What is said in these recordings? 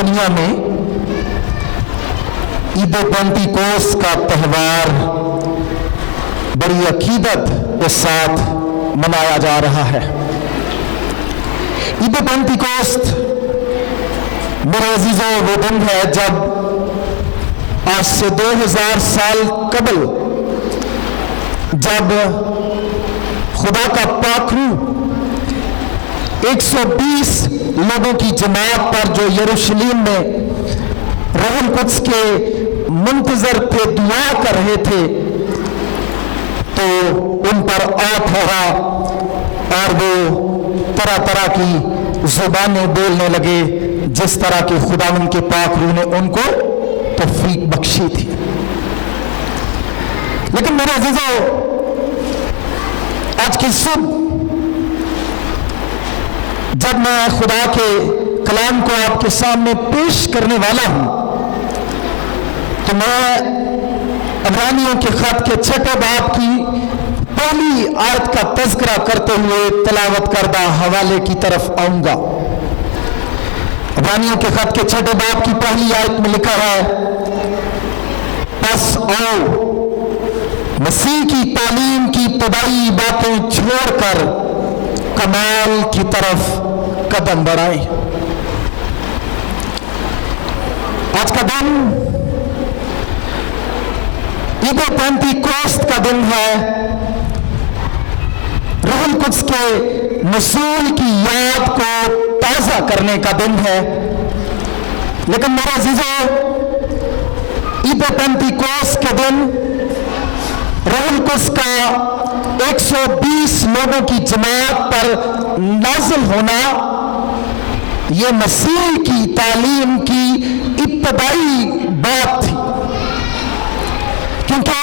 دنیا میں عید پینتیکوست کا تہوار بڑی عقیدت کے ساتھ منایا جا رہا ہے۔ عید پینتیکوست میرے عزیزوں وہ دن ہے جب آج سے 2000 سال قبل جب خدا کا پاک روح 120 لوگوں کی جماعت پر جو یروشلم میں روح القدس کے منتظر تھے، دعا کر رہے تھے، تو ان پر آ ٹھہرا اور وہ طرح طرح کی زبانیں بولنے لگے جس طرح کہ خداوند کے پاک روح نے ان کو توفیق بخشی تھی۔ لیکن میرے عزیزوں، آج کی صبح جب میں خدا کے کلام کو آپ کے سامنے پیش کرنے والا ہوں تو میں عبرانیوں کے خط کے 6 باب کی پہلی آیت کا تذکرہ کرتے ہوئے تلاوت کردہ حوالے کی طرف آؤں گا۔ عبرانیوں کے خط کے 6 باب کی پہلی آیت میں لکھا ہے، پس آؤ مسیح کی تعلیم کی ابتدائی باتیں چھوڑ کر کمال کی طرف قدم بڑھائیں۔ آج کا دن عید پینتیکوست کا دن ہے، روح القدس کے نزول کی یاد کو تازہ کرنے کا دن ہے۔ لیکن میرے عزیزوں، عید پینتیکوست کے دن روح القدس کا 120 لوگوں کی جماعت پر نازل ہونا یہ مسیح کی تعلیم کی ابتدائی بات تھی، کیونکہ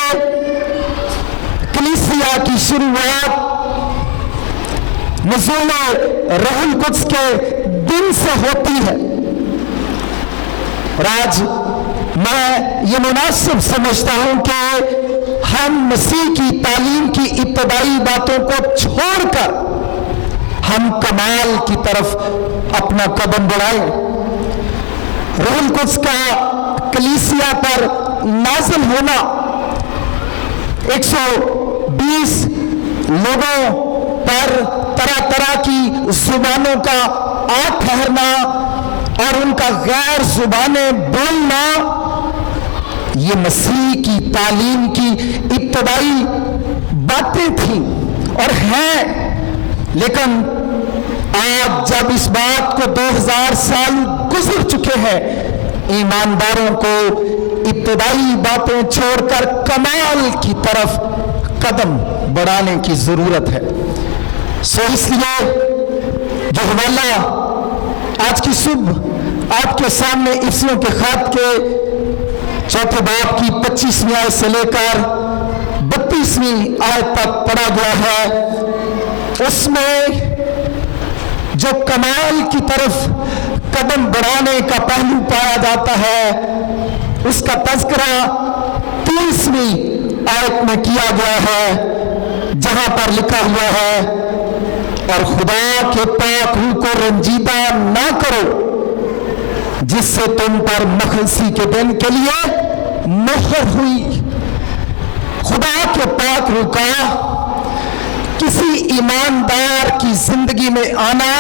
کلیسیا کی شروعات نزول روح القدس کے دن سے ہوتی ہے، اور آج میں یہ مناسب سمجھتا ہوں کہ ہم مسیح کی تعلیم کی ابتدائی باتوں کو چھوڑ کر ہم کمال کی طرف اپنا قدم بڑھائیں۔ روح القدس کا کلیسیا پر نازل ہونا، 120 لوگوں پر طرح طرح کی زبانوں کا آ ٹھہرنا اور ان کا غیر زبانیں بولنا، یہ مسیح کی تعلیم کی ابتدائی باتیں تھیں اور ہیں۔ لیکن آج جب اس بات کو 2000 سال گزر چکے ہیں، ایمانداروں کو ابتدائی باتیں چھوڑ کر کمال کی طرف قدم بڑھانے کی ضرورت ہے۔ اس لیے جو حوالہ آج کی صبح آپ کے سامنے افسیوں کے خط کے 4 باب کی 25ویں آیت سے لے کر 32ویں آیت تک پڑھا گیا ہے، اس میں جو کمال کی طرف قدم بڑھانے کا پہلو پایا جاتا ہے، اس کا تذکرہ 30ویں آیت میں کیا گیا ہے، جہاں پر لکھا ہوا ہے، اور خدا کے پاک روح کو رنجیدہ نہ کرو جس سے تم پر مخلصی کے دن کے لیے مہر ہوئی۔ خدا کے پاک روح کا کسی ایماندار کی زندگی میں آنا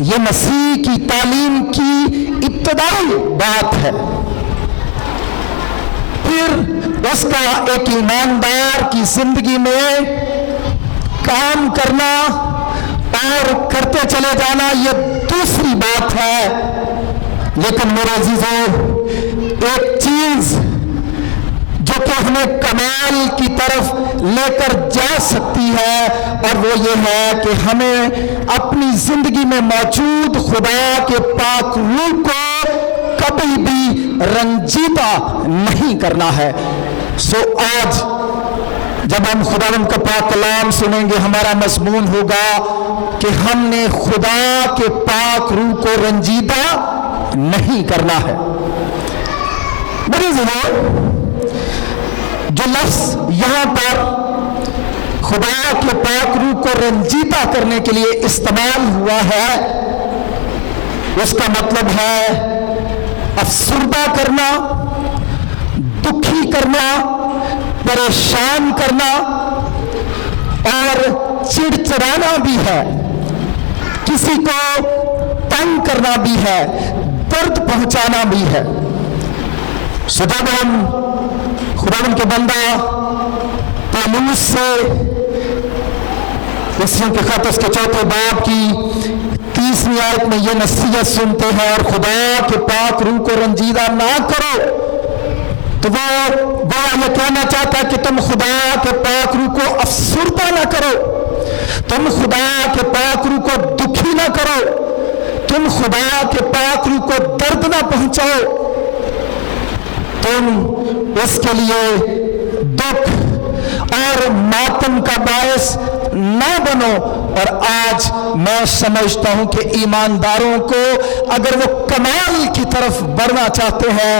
یہ مسیح کی تعلیم کی ابتدائی بات ہے۔ پھر اس کا ایک ایماندار کی زندگی میں کام کرنا اور کرتے چلے جانا یہ دوسری بات ہے۔ لیکن میرے عزیزوں، ایک چیز جو کہ ہمیں کمال کی طرف لے کر جا سکتی ہے، اور وہ یہ ہے کہ ہمیں اپنی زندگی میں موجود خدا کے پاک روح کو کبھی بھی رنجیدہ نہیں کرنا ہے۔ آج جب ہم خداوند کا پاک کلام سنیں گے، ہمارا مضمون ہوگا کہ ہم نے خدا کے پاک روح کو رنجیدہ نہیں کرنا ہے۔ میرے عزیزو، جو لفظ یہاں پر خدا کے پاک روح کو رنجیدہ کرنے کے لیے استعمال ہوا ہے، اس کا مطلب ہے افسردہ کرنا، دکھی کرنا، پریشان کرنا اور چڑچڑانا بھی ہے، کسی کو تنگ کرنا بھی ہے، درد پہنچانا بھی ہے۔ سو جب ہم خداوند کے بندہ پولس سے اسیوں کے خط اس کے 4 باب کی 30ویں آیت میں یہ نصیحت سنتے ہیں، اور خدا کے پاک روح کو رنجیدہ نہ کرو، تو وہ یہ کہنا چاہتا ہے کہ تم خدا کے پاک روح کو افسردہ نہ کرو، تم خدا کے پاک روح کو دکھی نہ کرو، تم خدا کے پاک روح کو درد نہ پہنچاؤ، تم اس کے لیے دکھ اور ماتم کا باعث نہ بنو۔ اور آج میں سمجھتا ہوں کہ ایمانداروں کو اگر وہ کمال کی طرف بڑھنا چاہتے ہیں،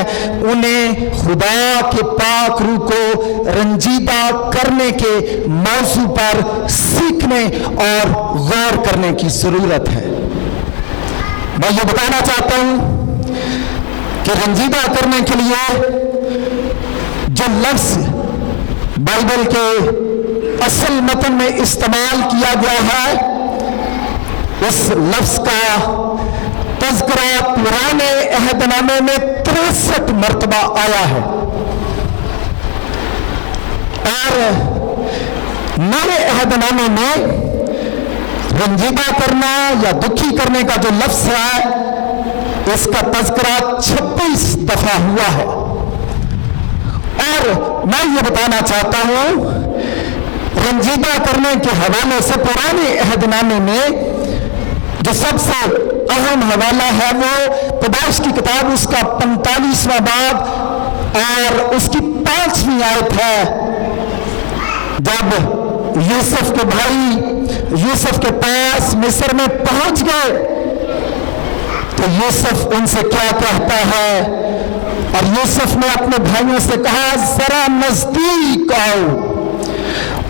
انہیں خدا کے پاک روح کو رنجیدہ کرنے کے موضوع پر سیکھنے اور غور کرنے کی ضرورت ہے۔ میں یہ بتانا چاہتا ہوں کہ رنجیدہ کرنے کے لیے جو لفظ بائبل کے اصل متن میں استعمال کیا گیا ہے، اس لفظ کا تذکرہ پرانے عہد نامے میں 63 مرتبہ آیا ہے، اور نئے عہد نامے میں رنجیدہ کرنا یا دکھی کرنے کا جو لفظ ہے، اس کا تذکرہ 26 دفعہ ہوا ہے۔ اور میں یہ بتانا چاہتا ہوں، رنجیدہ کرنے کے حوالے سے پرانے عہد نامے میں جو سب سے اہم حوالہ ہے وہ پیدائش کی کتاب اس کا 45واں باب اور اس کی 5ویں آیت ہے، جب یوسف کے بھائی یوسف کے پاس مصر میں پہنچ گئے تو یوسف ان سے کیا کہتا ہے، اور یوسف نے اپنے بھائیوں سے کہا ذرا نزدیک آؤ،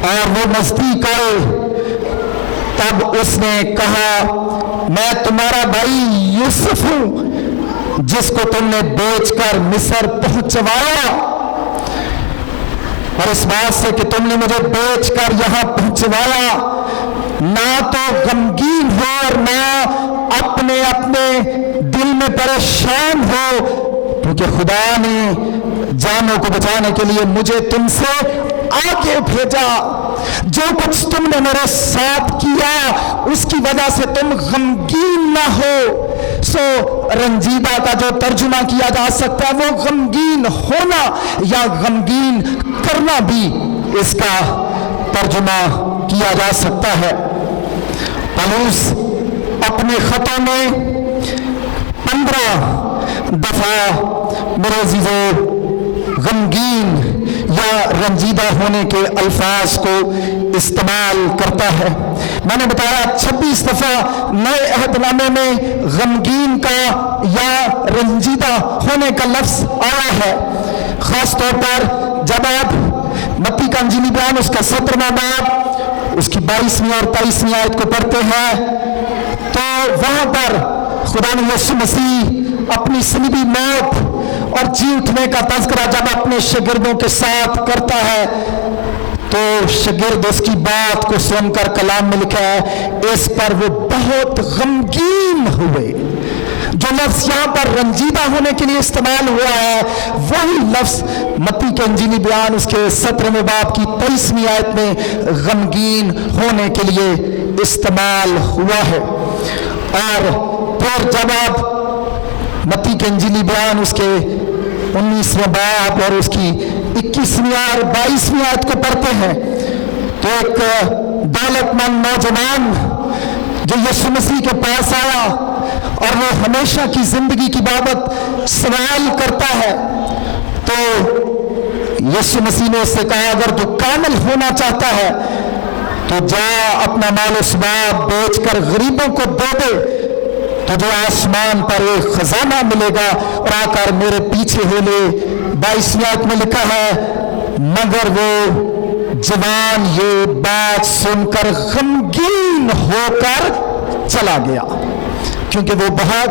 اور وہ نزدیک آئے۔ تب اس نے کہا میں تمہارا بھائی یوسف ہوں جس کو تم نے بیچ کر مصر پہنچوایا، اور اس بات سے کہ تم نے مجھے بیچ کر یہاں پہنچوایا، نہ تو غمگین ہو اور نہ اپنے دل میں پریشان ہو، کیونکہ خدا نے جانوں کو بچانے کے لیے مجھے تم سے آگے بھیجا۔ جو کچھ تم نے میرے ساتھ کیا اس کی وجہ سے تم غمگین نہ ہو۔ سو رنجیدہ کا جو ترجمہ کیا جا سکتا ہے وہ غمگین ہونا یا غمگین کرنا بھی اس کا ترجمہ کیا جا سکتا ہے۔ پولس اپنے خطوں میں 15 دفعہ میرے عزیزو غمگین یا رنجیدہ ہونے کے الفاظ کو استعمال کرتا ہے۔ میں نے بتایا 26 دفعہ نئے عہد نامے میں غمگین کا یا رنجیدہ ہونے کا لفظ آیا ہے، خاص طور پر جب آپ متی کا انجیلی بیان اس کا 17واں باب اس کی 22ویں اور 23ویں آیت کو پڑھتے ہیں تو وہاں پر خدا نے یسوع مسیح اپنی صلیبی موت اور جی اٹھنے کا تذکرہ جب اپنے شاگردوں کے ساتھ کرتا ہے تو شاگرد اس کی بات کو سن کر کلام میں لکھا ہے اس پر وہ بہت غمگین ہوئے۔ جو لفظ یہاں پر رنجیدہ ہونے کے لیے استعمال ہوا ہے وہی لفظ متی کے انجیلی بیان اس کے 17ویں باب کی 23ویں آیت میں غمگین ہونے کے لیے استعمال ہوا ہے۔ اور پھر جب آپ متی کے انجیلی بیان اس کے 19ویں باب اور اس کی 21ویں اور 22ویں آیت کو پڑھتے ہیں تو ایک دولت مند نوجوان جو یسوع مسیح کے پاس آیا اور وہ ہمیشہ کی زندگی کی بابت سوال کرتا ہے تو یسوع مسیح نے اس سے کہا اگر تو کامل ہونا چاہتا ہے تو جا اپنا مال و اسباب بیچ کر غریبوں کو دے دے تو جو آسمان پر ایک خزانہ ملے گا اور آ کر میرے پیچھے ہو لے۔ 22ویں آیت میں لکھا ہے مگر وہ جوان یہ بات سن کر غمگین ہو کر چلا گیا کیونکہ وہ بہت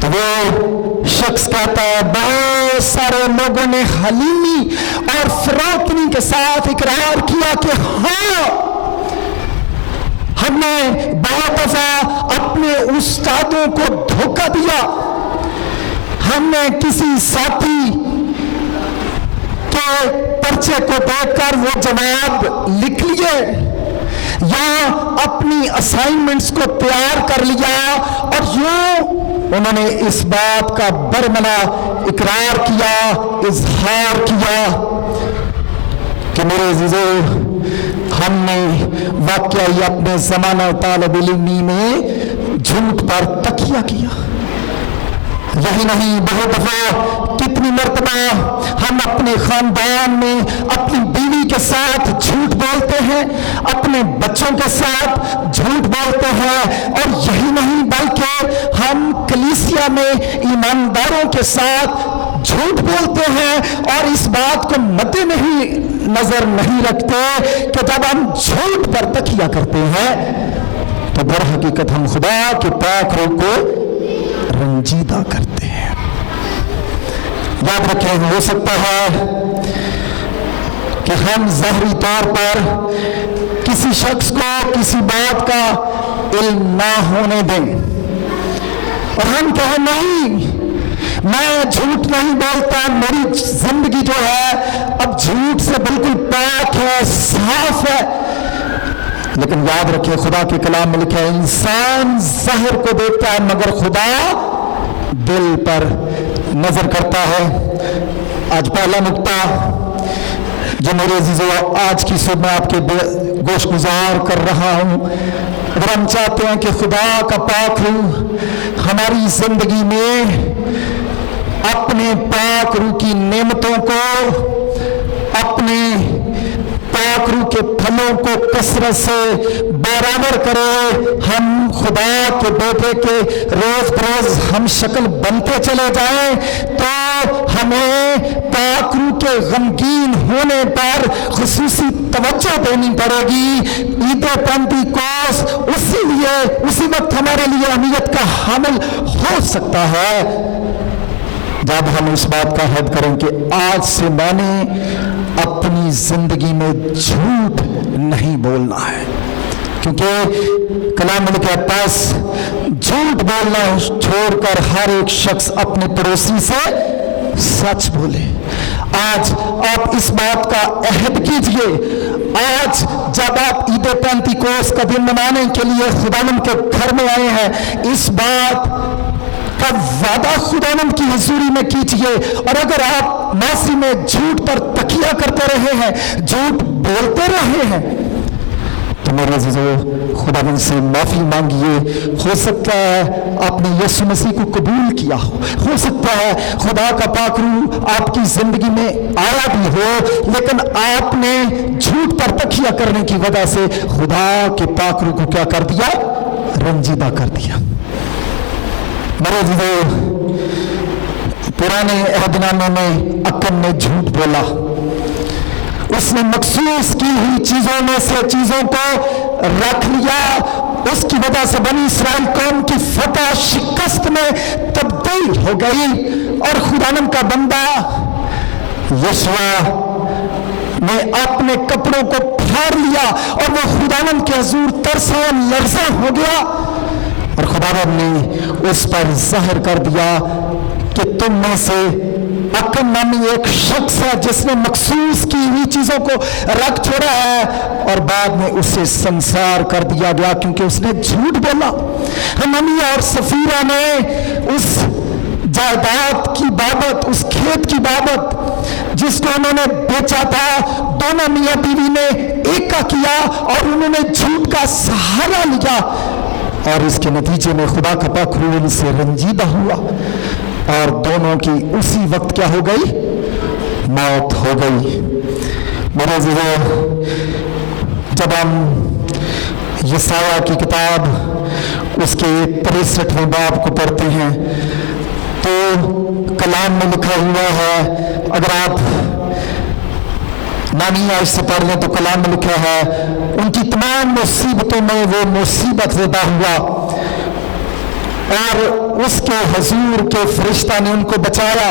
تو وہ شخص کہتا ہے بہت سارے لوگوں نے حلیمی اور فروتنی کے ساتھ اقرار کیا کہ ہاں ہم نے بہت دفعہ اپنے استادوں کو دھوکہ دیا، ہم نے کسی ساتھی کے پرچے کو دیکھ کر وہ جواب لکھ لیے یا اپنی اسائنمنٹس کو تیار کر لیا، اور یوں انہوں نے اس بات کا برملا اقرار کیا، اظہار کیا کہ میرے عزیزو ہم نے واقعی اپنے زمانہ طالب علمی میں جھوٹ پر تکیہ کیا۔ یہی نہیں، بہت دفعہ کتنی مرتبہ ہم اپنے خاندان میں اپنی بیوی کے ساتھ جھوٹ بولتے ہیں، اپنے بچوں کے ساتھ جھوٹ بولتے ہیں، اور یہی نہیں بلکہ ہم کلیسیا میں ایمانداروں کے ساتھ جھوٹ بولتے ہیں اور اس بات کو مد نظر نہیں رکھتے کہ جب ہم جھوٹ پر تکیہ کرتے ہیں تو در حقیقت ہم خدا کے پاک روح کو رنجیدہ کرتے ہیں۔ یاد رکھیں، ہو سکتا ہے کہ ہم ظاہری طور پر کسی شخص کو کسی بات کا علم نہ ہونے دیں اور ہم کہیں نہیں میں جھوٹ نہیں بولتا، میری زندگی جو ہے اب جھوٹ سے بالکل پاک ہے، صاف ہے۔ لیکن یاد رکھیں خدا کے کلام میں لکھا ہے انسان ظاہر کو دیکھتا ہے مگر خدا دل پر نظر کرتا ہے۔ آج پہلا نکتہ جو میرے عزیزو آج کی صبح میں آپ کے گوش گزار کر رہا ہوں، اگر ہم چاہتے ہیں کہ خدا کا پاک روح ہماری زندگی میں اپنے پاک روح کی نعمتوں کو، اپنے پاک روح کے پھلوں کو کثرت سے برابر کرے، ہم خدا کے بیٹے کے روز بروز ہم شکل بنتے چلے جائیں، تو ہمیں پاک روح کے غمگین ہونے پر خصوصی توجہ دینی پڑے گی۔ عید پینتیکوس اسی وقت ہمارے لیے اہمیت کا حامل ہو سکتا ہے جب ہم اس بات کا عہد کریں کہ آج سے میں نے اپنی زندگی میں جھوٹ نہیں بولنا ہے، کیونکہ کلام میں لکھا ہے پس جھوٹ بولنا چھوڑ کر ہر ایک شخص اپنے پڑوسی سے سچ بولے۔ آج آپ اس بات کا عہد کیجئے، آج جب آپ عید پینتیکوس کا دن منانے کے لیے خداوند کے گھر میں آئے ہیں، اس بات کا وعدہ خداوند کی حضوری میں کیجئے، اور اگر آپ ماضی میں جھوٹ پر تکیہ کرتے رہے ہیں، جھوٹ بولتے رہے ہیں، تو میرے عزیزو خداوند سے معافی مانگیے۔ ہو سکتا ہے آپ نے یسوع مسیح کو قبول کیا ہو سکتا ہے خدا کا پاک روح آپ کی زندگی میں آیا بھی ہو، لیکن آپ نے جھوٹ پر تکیہ کرنے کی وجہ سے خدا کے پاک روح کو کیا کر دیا؟ رنجیدہ کر دیا۔ میرے عزیزو پرانے عہد نامے میں اکن نے جھوٹ بولا، اس نے مخصوص کی ہوئی چیزوں میں سے چیزوں کو رکھ لیا، اس کی وجہ سے بنی اسرائیل قوم کی فتح شکست میں تبدیل ہو گئی، اور خداوند کا بندہ یشوع نے اپنے کپڑوں کو پھاڑ لیا اور وہ خداوند کے حضور ترسا لرزاں ہو گیا، اور خداوند نے اس پر ظاہر کر دیا کہ تم میں سے اکن نامی ایک شخص ہے جس نے مخصوص کی ہوئی چیزوں کو رکھ چھوڑا ہے، اور بعد میں اسے سنسار کر دیا گیا کیونکہ اس نے جھوٹ بولا۔ حنانیہ اور سفیرہ نے اس جائیداد کی بابت، اس کھیت کی بابت جس کو انہوں نے بیچا تھا، دونوں میاں بیوی نے ایکا کیا اور انہوں نے جھوٹ کا سہارا لیا، اور اس کے نتیجے میں خدا کا پاک روح ان سے رنجیدہ ہوا، اور دونوں کی اسی وقت کیا ہو گئی؟ موت ہو گئی۔ میرے عزیزو جب ہم یسایہ کی کتاب اس کے 63ویں باب کو پڑھتے ہیں تو کلام میں لکھا ہوا ہے، اگر آپ نامی آج سے پڑھ لیں تو کلام میں لکھا ہے ان کی تمام مصیبتوں میں وہ مصیبت زدہ ہوا، اور اس کے حضور کے فرشتہ نے ان کو بچایا،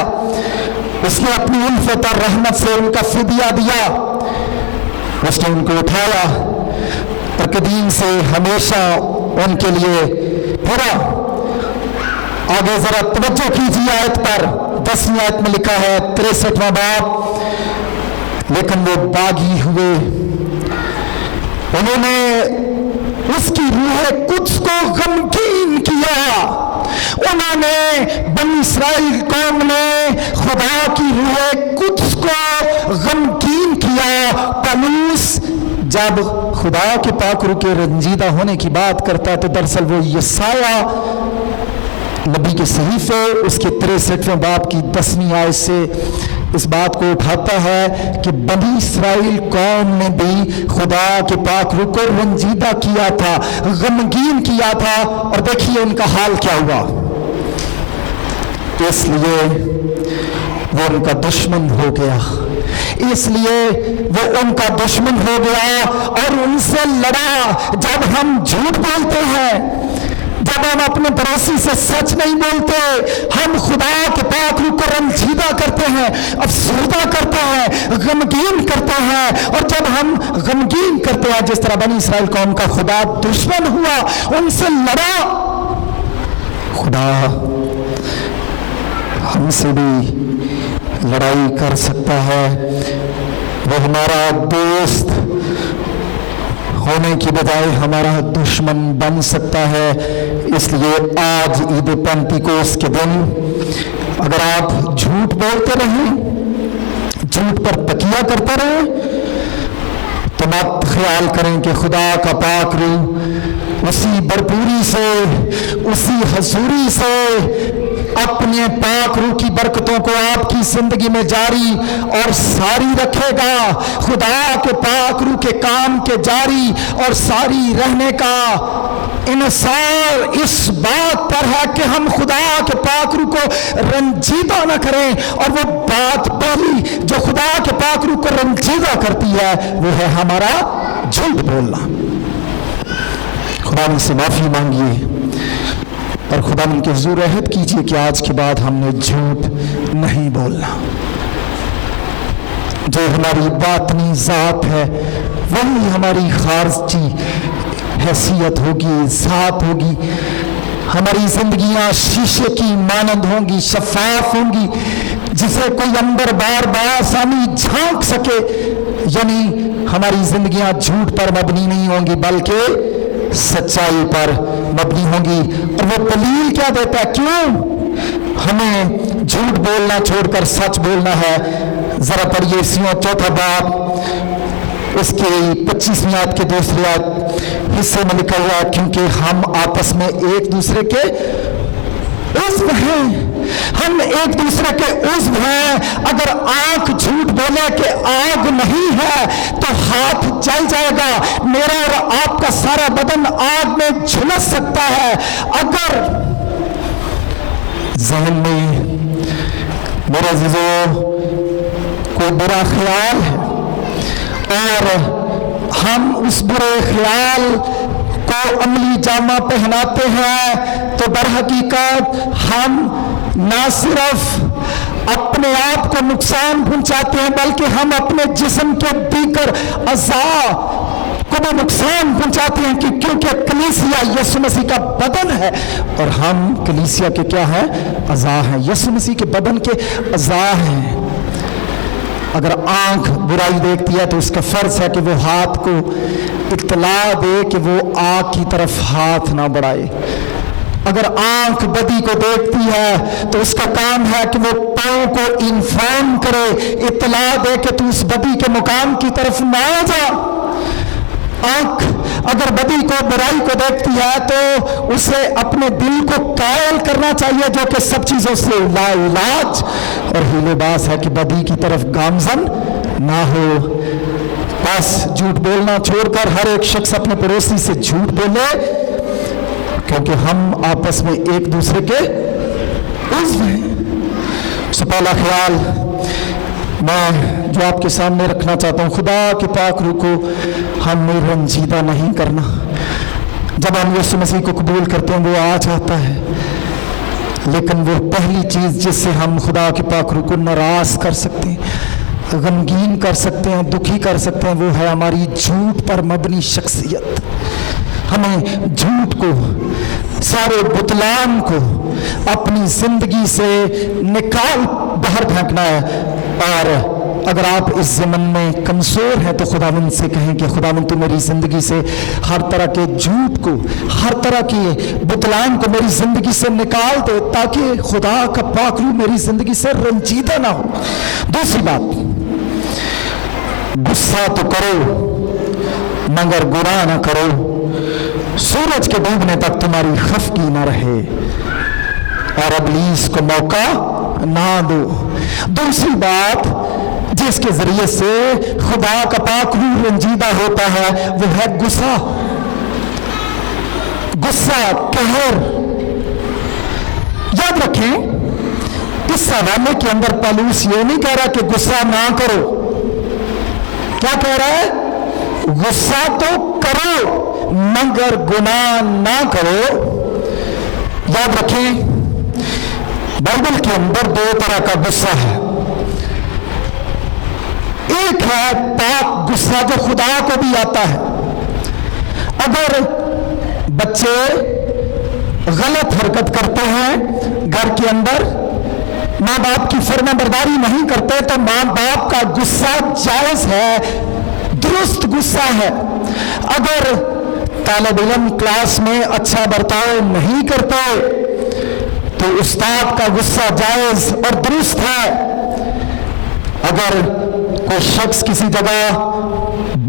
اس نے اپنی الفت اور رحمت سے ان کا فدیہ دیا، اس نے ان کو اٹھایا اور قدیم سے ہمیشہ ان کے لیے پھرا۔ آگے ذرا توجہ کیجیے آیت پر، 10ویں آیت میں لکھا ہے 63واں باب، لیکن وہ باغی ہوئے، انہوں نے اس کی روح قدس کو غمگین کیا، انہوں نے بنی اسرائیل قوم نے خدا کی روح قدس کو غمگین کیا۔ پولس جب خدا کے پاک روح کے رنجیدہ ہونے کی بات کرتا ہے تو دراصل وہ یسایہ نبی کے صحیفے اس کے 63ویں باب کی 10ویں آیت سے اس بات کو اٹھاتا ہے کہ بنی اسرائیل قوم نے بھی خدا کے پاک روح کو رنجیدہ کیا تھا، غمگین کیا تھا، اور دیکھیے ان کا حال کیا ہوا۔ اس لیے وہ ان کا دشمن ہو گیا، اس لیے وہ ان کا دشمن ہو گیا اور ان سے لڑا۔ جب ہم جھوٹ بولتے ہیں، جب ہم اپنے پڑوسی سے سچ نہیں بولتے، ہم خدا کے پاک روح کو رنجیدہ کرتے ہیں، افسردہ کرتے ہیں، غمگین کرتے ہیں، اور جب ہم غمگین کرتے ہیں جس طرح بنی اسرائیل قوم کا خدا دشمن ہوا، ان سے لڑا، خدا ہم سے بھی لڑائی کر سکتا ہے۔ وہ ہمارا دوست ہونے کی بجائے ہمارا دشمن بن سکتا ہے۔ اس لیے آج عید پینتیکوس کے دن اگر آپ جھوٹ بولتے رہیں، جھوٹ پر تکیہ کرتے رہیں، تو مت خیال کریں کہ خدا کا پاک روح اسی بھرپوری سے، اسی حضوری سے اپنے پاک روح کی برکتوں کو آپ کی زندگی میں جاری اور ساری رکھے گا۔ خدا کے پاک روح کے کام کے جاری اور ساری رہنے کا انحصار اس بات پر ہے کہ ہم خدا کے پاک روح کو رنجیدہ نہ کریں، اور وہ بات پہلی جو خدا کے پاک روح کو رنجیدہ کرتی ہے وہ ہے ہمارا جھوٹ بولنا۔ خدا ان سے معافی مانگیے اور خدا ان کے حضور عہد کیجیے کہ آج کے بعد ہم نے جھوٹ نہیں بولنا۔ جو ہماری باطنی ذات ہے وہی ہماری خارجی حیثیت ہوگی، ذات ہوگی۔ ہماری زندگیاں شیشے کی مانند ہوں گی، شفاف ہوں گی، جسے کوئی اندر بار بآسانی جھانک سکے۔ یعنی ہماری زندگیاں جھوٹ پر مبنی نہیں ہوں گی بلکہ سچائی پر مبنی ہوں گی۔ اور وہ دلیل کیا دیتا ہے کیوں ہمیں جھوٹ بولنا چھوڑ کر سچ بولنا ہے؟ ذرا پڑھیے سیوں 4 باب اس کے 25ویں آیت کے دوسرے حصے میں لکھا ہوا ہے، کیونکہ ہم آپس میں ایک دوسرے کے عضو ہیں، ہم ایک دوسرے کے عضو ہیں۔ اگر آنکھ جھوٹ بولے کہ آگ نہیں ہے تو ہاتھ جل جائے گا، میرا اور آپ کا سارا بدن آگ میں جھلس سکتا ہے۔ اگر ذہن میں میرے عزیزو کوئی برا خیال ہے اور ہم اس برے خیال کو عملی جامہ پہناتے ہیں تو در حقیقت ہم نہ صرف اپنے آپ کو نقصان پہنچاتے ہیں بلکہ ہم اپنے جسم کے دیگر اعضاء کو بھی نقصان پہنچاتے ہیں، کیونکہ کلیسیا یسوع مسیح کا بدن ہے اور ہم کلیسیا کے کیا ہیں؟ اعضاء ہیں، یسوع مسیح کے بدن کے اعضاء ہیں۔ اگر آنکھ برائی دیکھتی ہے تو اس کا فرض ہے کہ وہ ہاتھ کو اطلاع دے کہ وہ آگ کی طرف ہاتھ نہ بڑھائے۔ اگر آنکھ بدی کو دیکھتی ہے تو اس کا کام ہے کہ وہ پاؤں کو انفارم کرے، اطلاع دے کہ تو اس بدی کے مقام کی طرف نہ جا۔ آنکھ اگر بدی کو، برائی کو دیکھتی ہے تو اسے اپنے دل کو قائل کرنا چاہیے جو کہ سب چیزوں سے لا علاج اور ہیلے باز ہے کہ بدی کی طرف گامزن نہ ہو۔ بس جھوٹ بولنا چھوڑ کر ہر ایک شخص اپنے پڑوسی سے جھوٹ بولے، کیونکہ ہم آپس میں ایک دوسرے کے عضو ہیں۔ سو پہلا خیال میں جو آپ کے سامنے رکھنا چاہتا ہوں، خدا کے پاک روح کو ہمیں رنجیدہ نہیں کرنا۔ جب ہم یسوع مسیح کو قبول کرتے ہیں وہ آ جاتا ہے، لیکن وہ پہلی چیز جس سے ہم خدا کے پاک روح کو ناراض کر سکتے ہیں، غمگین کر سکتے ہیں، دکھی کر سکتے ہیں، وہ ہے ہماری جھوٹ پر مبنی شخصیت۔ ہمیں جھوٹ کو، سارے بتلان کو اپنی زندگی سے نکال باہر پھینکنا ہے۔ اور اگر آپ اس ضمن میں کمزور ہیں تو خداوند سے کہیں کہ خداوند تو میری زندگی سے ہر طرح کے جھوٹ کو، ہر طرح کے بتلان کو میری زندگی سے نکال دے، تاکہ خدا کا پاک روح میری زندگی سے رنجیدہ نہ ہو۔ دوسری بات، غصہ تو کرو مگر گناہ نہ کرو، سورج کے ڈوبنے تک تمہاری خفگی نہ رہے اور ابلیس کو موقع نہ دو۔ دوسری بات جس کے ذریعے سے خدا کا پاک روح رنجیدہ ہوتا ہے وہ ہے غصہ۔ غصہ، قہر۔ یاد رکھیں اس حوالے کے اندر پالوس یہ نہیں کہہ رہا کہ غصہ نہ کرو، کیا کہہ رہا ہے؟ غصہ تو کرو مگر گناہ نہ کرو۔ یاد رکھیں بائبل کے اندر دو طرح کا غصہ ہے۔ ایک ہے پاک غصہ جو خدا کو بھی آتا ہے۔ اگر بچے غلط حرکت کرتے ہیں گھر کے اندر، ماں باپ کی فرما برداری نہیں کرتے، تو ماں باپ کا غصہ جائز ہے، درست غصہ ہے۔ اگر طالب علم کلاس میں اچھا برتاؤ نہیں کرتے تو استاد کا غصہ جائز اور درست ہے۔ اگر کوئی شخص کسی جگہ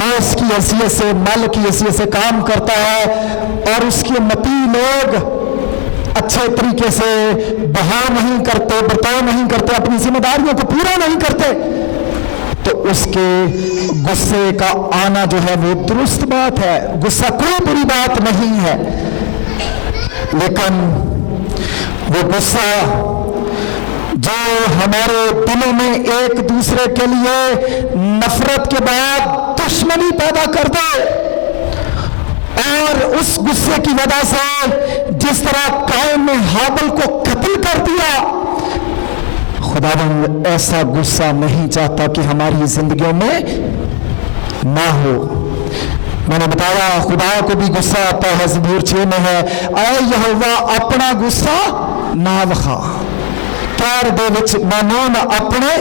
باس کی حیثیت سے، مالک کی حیثیت سے کام کرتا ہے اور اس کے مطیع لوگ اچھے طریقے سے بہاؤ نہیں کرتے، برتاؤ نہیں کرتے، اپنی ذمہ داریوں کو پورا نہیں کرتے، تو اس کے غصے کا آنا جو ہے وہ درست بات ہے، غصہ کوئی بری بات نہیں ہے۔ لیکن وہ غصہ جو ہمارے دلوں میں ایک دوسرے کے لیے نفرت کے بعد دشمنی پیدا کر دے، اور اس غصے کی وجہ سے جس طرح قائن نے ہابل کو قتل کر دیا، خداوند ایسا غصہ نہیں چاہتا کہ ہماری زندگیوں میں نہ ہو۔ میں نے بتایا خدا کو بھی غصہ آتا ہے، زبور 6 میں ہے، اے یہوہ اپنا غصہ نہ وکھا، کار دے وچ مانون اپنے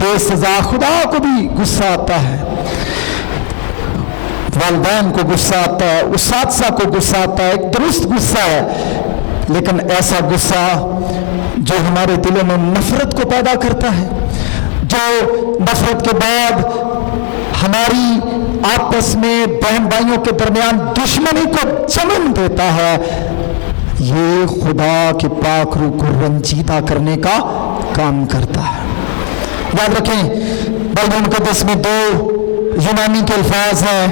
دے سزا۔ خدا کو بھی غصہ آتا ہے، والدین کو غصہ آتا ہے، اساتذہ کو غصہ آتا ہے، ایک درست غصہ ہے، لیکن ایسا غصہ جو ہمارے دلوں میں نفرت کو پیدا کرتا ہے، جو نفرت کے بعد ہماری آپس میں بہن بھائیوں کے درمیان دشمنی کو جنم دیتا ہے، یہ خدا کے پاک روح کو رنجیدہ کرنے کا کام کرتا ہے۔ یاد رکھیں بائبل مقدس میں 2 یونانی کے الفاظ ہیں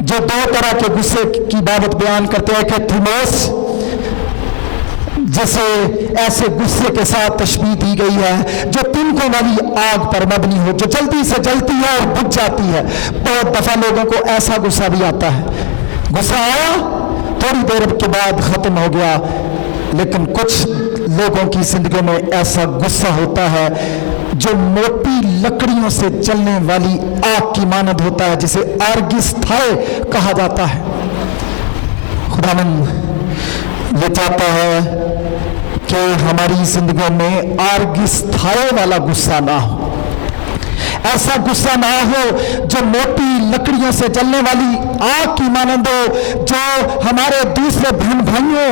جو 2 طرح کے غصے کی بابت بیان کرتے ہیں، کہ تھیموس جسے ایسے غصے کے ساتھ تشبیہ دی گئی ہے جو تنکوں والی آگ پر مبنی ہو، جو جلدی سے جلتی ہے اور بجھ جاتی ہے۔ بہت دفعہ لوگوں کو ایسا غصہ بھی آتا ہے، غصہ آیا تھوڑی دیر کے بعد ختم ہو گیا، لیکن کچھ لوگوں کی زندگیوں میں ایسا غصہ ہوتا ہے جو موٹی لکڑیوں سے چلنے والی آگ کی مانند ہوتا ہے، جسے آرگس تھائے کہا جاتا ہے۔ خداوند یہ چاہتا ہے کہ ہماری زندگیوں میں آرگس تھائے والا غصہ نہ ہو، ایسا غصہ نہ ہو جو موٹی لکڑیوں سے جلنے والی آگ کی مانند ہو، جو ہمارے دوسرے بہن بھائیوں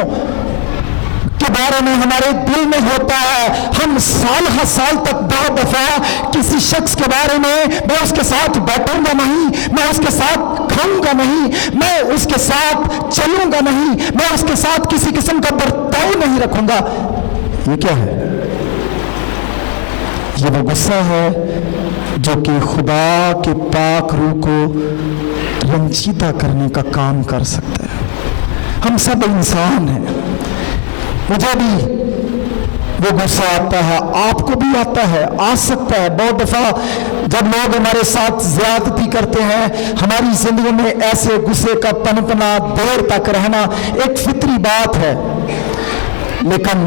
کے بارے میں ہمارے دل میں ہوتا ہے۔ ہم سال ہر سال تک بہت دفعہ کسی شخص کے بارے میں اس کے ساتھ بیٹھوں گا نہیں، میں اس کے ساتھ کھاؤں گا نہیں، میں اس کے ساتھ چلوں گا نہیں، میں اس کے ساتھ کسی قسم کا برتاؤ نہیں رکھوں گا۔ یہ کیا ہے؟ یہ وہ غصہ ہے جو کہ خدا کے پاک روح کو رنجیدہ کرنے کا کام کر سکتا ہے۔ ہم سب انسان ہیں، مجھے بھی وہ غصہ آتا ہے، آپ کو بھی آتا ہے، آ سکتا ہے۔ بہت دفعہ جب لوگ ہمارے ساتھ زیادتی کرتے ہیں، ہماری زندگی میں ایسے غصے کا پنپنا، دیر تک رہنا ایک فطری بات ہے، لیکن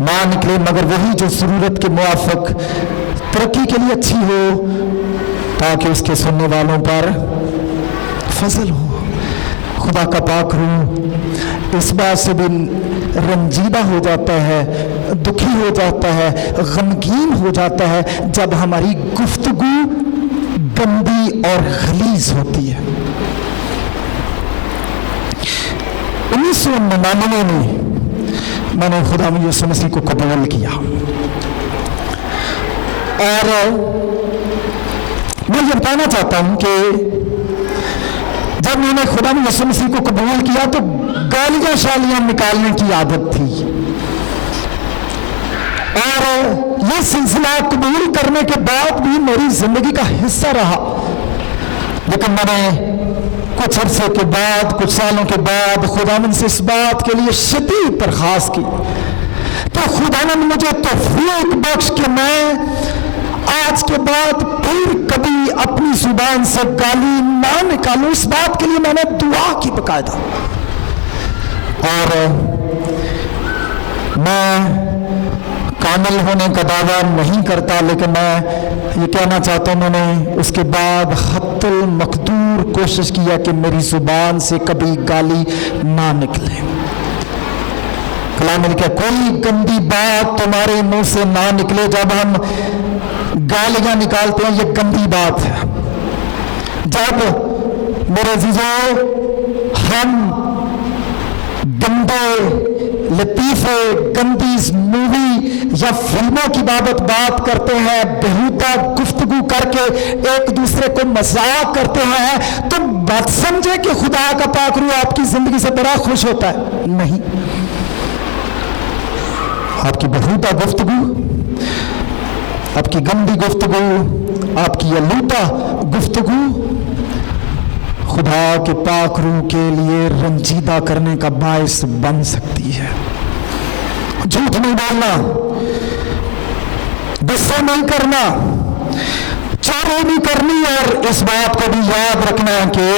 نہ نکلے مگر وہی جو ضرورت کے موافق ترقی کے لیے اچھی ہو، تاکہ اس کے سننے والوں پر فضل ہو۔ خدا کا پاک روح اس بات سے بھی رنجیدہ ہو جاتا ہے، دکھی ہو جاتا ہے، غمگین ہو جاتا ہے جب ہماری گفتگو گندی اور غلیظ ہوتی ہے۔ 1999 میں نے خدا یسوع مسیح کو قبول کیا، اور میں یہ بتانا چاہتا ہوں کہ جب میں نے خدا یسوع مسیح کو قبول کیا تو گالیاں شالیاں نکالنے کی عادت تھی، اور یہ سلسلہ قبول کرنے کے بعد بھی میری زندگی کا حصہ رہا۔ لیکن میں نے کچھ عرصے کے بعد، کچھ سالوں کے بعد خداوند سے اس بات کے لیے شدید درخواست کی تو خداوند مجھے توفیق بخش کہ میں آج کے بعد پھر کبھی اپنی زبان سے گالی نہ نکالوں۔ اس بات کے لیے میں نے دعا کی باقاعدہ، اور میں کامل ہونے کا دعویٰ نہیں کرتا، لیکن میں یہ کہنا چاہتا ہوں میں نے اس کے بعد حتی المقدور کوشش کیا کہ میری زبان سے کبھی گالی نہ نکلے۔ کلام میں لکھا کوئی گندی بات تمہارے منہ سے نہ نکلے۔ جب ہم گالیاں نکالتے ہیں یہ گندی بات ہے۔ جب میرے عزیزو ہم گندے لطیفے، گندی مووی یا فلموں کی بات کرتے ہیں، بہوتا گفتگو کر کے ایک دوسرے کو مذاق کرتے ہیں، تو مت سمجھے کہ خدا کا پاک روح آپ کی زندگی سے بڑا خوش ہوتا ہے۔ نہیں، آپ کی بہوتا گفتگو، آپ کی گندی گفتگو، آپ کی آلودہ گفتگو خدا کے پاک روح کے لیے رنجیدہ کرنے کا باعث بن سکتی ہے۔ جھوٹ نہیں بولنا، غصہ نہیں کرنا، چوری نہیں کرنی، اور اس بات کو بھی یاد رکھنا کہ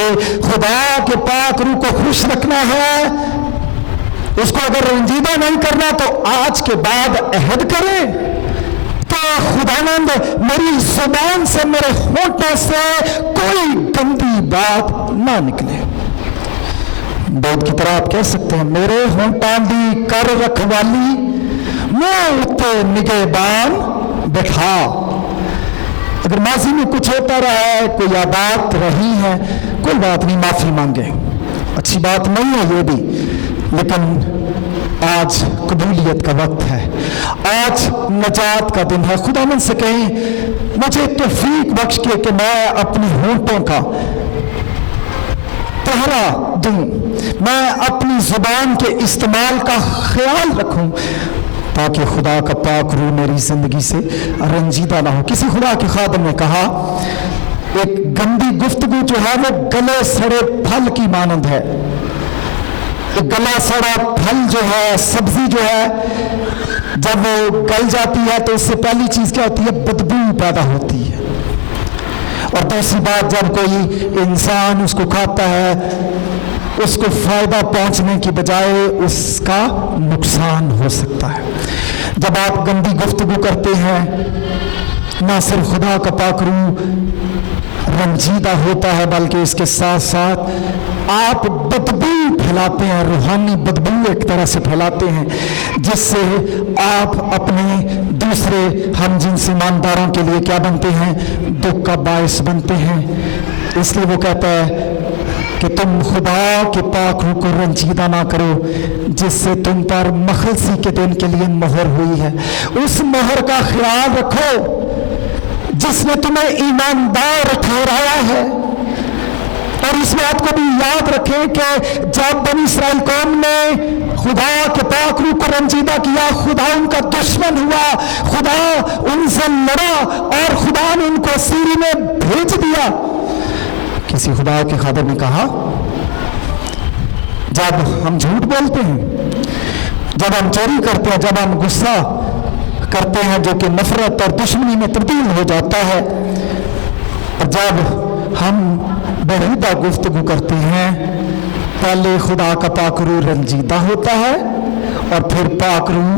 خدا کے پاک روح کو خوش رکھنا ہے، اس کو اگر رنجیدہ نہیں کرنا تو آج کے بعد عہد کرے تو خداوند میری زبان سے، میرے ہونٹوں سے کوئی گندی بات نہ نکلے۔ دودھ کی طرح آپ کہہ سکتے ہیں میرے ہونٹاں دی کر رکھوالی، منہ اتے نگہبان بٹھا۔ اگر ماضی میں کچھ ہوتا رہا ہے، کوئی عادات رہی ہے، کوئی بات نہیں، معافی مانگے، اچھی بات نہیں ہے یہ بھی، لیکن آج قبولیت کا وقت ہے، آج نجات کا دن ہے۔ خداوند سے کہیں مجھے توفیق بخش کے کہ میں اپنے ہونٹوں کا پہرا دوں، میں اپنی زبان کے استعمال کا خیال رکھوں، تاکہ خدا کا پاک روح میری زندگی سے رنجیدہ نہ ہو۔ کسی خدا کے خادم نے کہا ایک گندی گفتگو جو ہے وہ گلے سڑے پھل کی مانند ہے۔ گلا سڑا پھل جو ہے، سبزی جو ہے، جب وہ گل جاتی ہے تو اس سے پہلی چیز کیا ہوتی ہے؟ بدبو پیدا ہوتی ہے، اور دوسری بات جب کوئی انسان اس کو کھاتا ہے اس کو فائدہ پہنچنے کی بجائے اس کا نقصان ہو سکتا ہے۔ جب آپ گندی گفتگو کرتے ہیں نہ صرف خدا کا پاک روح رنجیدہ ہوتا ہے بلکہ اس کے ساتھ ساتھ آپ بدبو پھیلاتے ہیں، روحانی بدبو ایک طرح سے پھیلاتے ہیں، جس سے آپ اپنے دوسرے ہم جنسی ایمانداروں کے لیے کیا بنتے ہیں؟ دکھ کا باعث بنتے ہیں۔ اس لیے وہ کہتا ہے کہ تم خدا کے پاک روح کو رنجیدہ نہ کرو جس سے تم پر مخلصی کے دن کے لیے مہر ہوئی ہے۔ اس مہر کا خیال رکھو جس نے تمہیں ایماندار ٹھہرایا ہے، اور اس بات کو بھی یاد رکھیں کہ جب بنی اسرائیل قوم نے خدا کے پاک روح کو رنجیدہ کیا، خدا ان کا دشمن ہوا، خدا ان سے لڑا اور خدا نے ان کو اسیری میں بھیج دیا۔ کسی خدا کے خادم نے کہا جب ہم جھوٹ بولتے ہیں، جب ہم چوری کرتے ہیں، جب ہم غصہ کرتے ہیں جو کہ نفرت اور دشمنی میں تبدیل ہو جاتا ہے، اور جب ہم بہودہ گفتگو کرتے ہیں، پہلے خدا کا پاک روح رنجیدہ ہوتا ہے اور پھر پاک روح